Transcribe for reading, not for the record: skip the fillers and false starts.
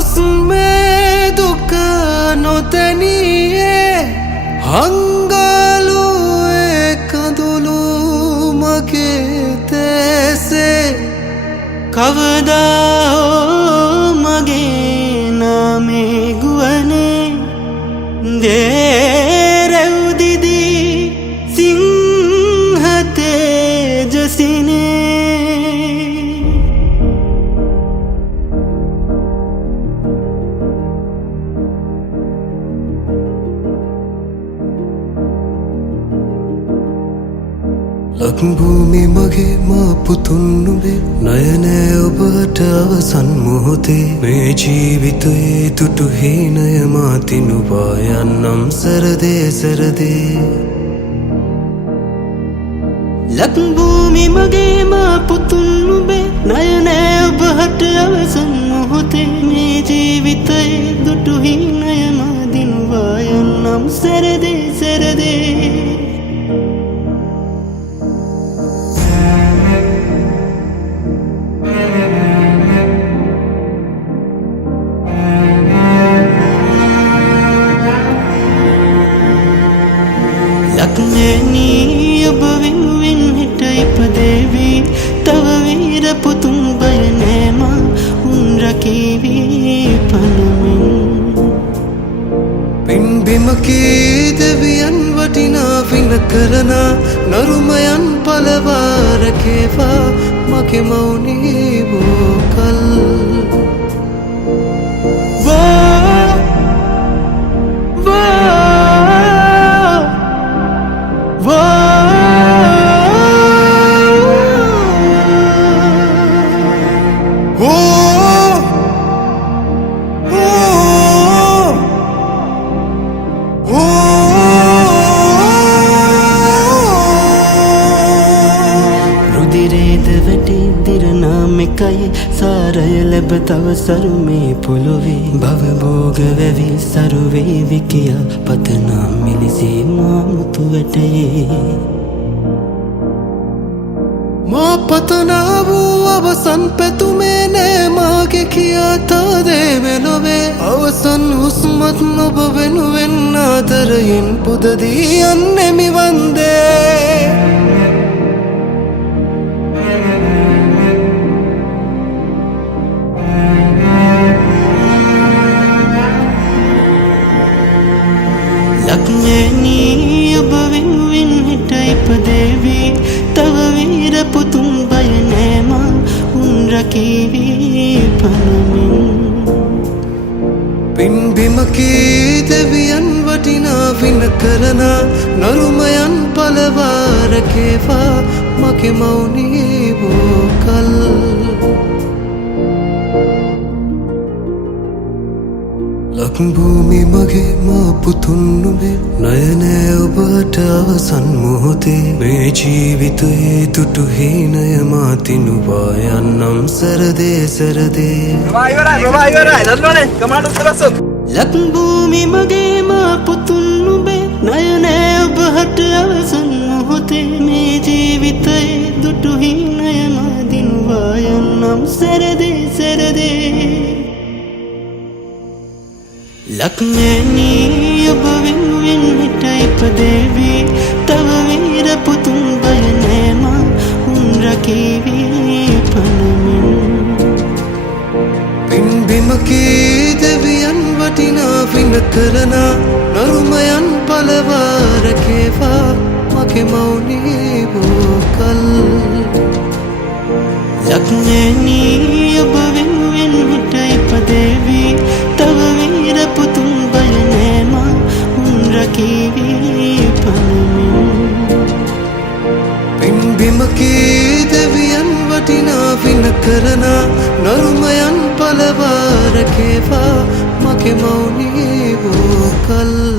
හුස්මේ දුක නොතැනියේ හංගලුවේ කඳුළු මගේ තැසේ කවදා හෝ මගේ නාමේ ගුවනේ දේරෙව්දිදී සිංහ තේජසිනේ ලක්භූමි මගේ මා පුතුන් නුඹේ නයනය ඔබට අවසන් මොහොතේ මේ ජීවිතයේ තුටු හීනය මා තිනුවා යන්නම් සරදේ සරදේ ලක්භූමි මගේ මා පුතුන් නුඹේ නයනය ඔබට අවසන් මොහොතේ මේ ජීවිතයේ තුටු හීනය මා දිනුවා යන්නම් සරදේ සරදේ ලක්නේනී ඔබ වෙනුවෙන් හිට ඉපදේවි තව වීර පුතුන් බය නෑමා උන් රකීවි පනමින් පින්බිමකී දෙවියන් වටිනා වින කරන නරුමයන් පලවා රැකේවා මගේ මෞනී වූකල් සාරය ලැබ තව සරුමේ පොළොවේ භවභෝග වැවි සරුවේවි කියා පතනා මිලිසේ මා මුතු වැටයේ මා පතනා වූ අවසන් පැතුමේ නෑ මාගේ කියා තාදේ මෙලොවේ අවසන් හුස්මත් නොබ වෙනුවෙන් ආදරයෙන් පුදදී යන්නෙමි වන්දේ ලක්නේනී ඔබ වෙනුවෙන් හිට ඉපදේවි තව වීර පුතුන් බය නෑමා උන් රකීවි පනමින් පින්බිමකී දෙවියන් වටිනා වින කරන නරුමයන් පලවා රැකේවා මගේ මෞනී වූකල් ලක්භූමි මගේ මා පුතුන් නුඹේ නයනය ඔබට අවසන් මොහොතේ මේ ජීවිතයේ තුටු හීනය මා තිනුවා යන්නම් සරදේ සරදේ ලක්භූමි මගේ මා පුතුන් නුඹේ නයනය ඔබට අවසන් මොහොතේ මේ ජීවිතයේ තුටු හීනය මා දිනුවා යන්නම් සරදේ සරදේ ලක්නේනී ඔබ වෙනුවෙන් හිට ඉපදේවි තව වීර පුතුන් බය නෑමා උන් රකීවි පනමින් පින්බිමකී දෙවියන් වටිනා වින කරන නරුමයන් පලවා රැකේවා මගේ මෞනී වූකල් ලක්නේනී ඔබ වෙනුවෙන් හිට ඉපදේවි තව වීර පුතුන් බය නෑමා උන් රකීවි පනමින් පින්බිමකී දෙවියන් වටිනා වින කරන නරුමයන් පලවා රැකේවා මගේ මෞනී වූකල්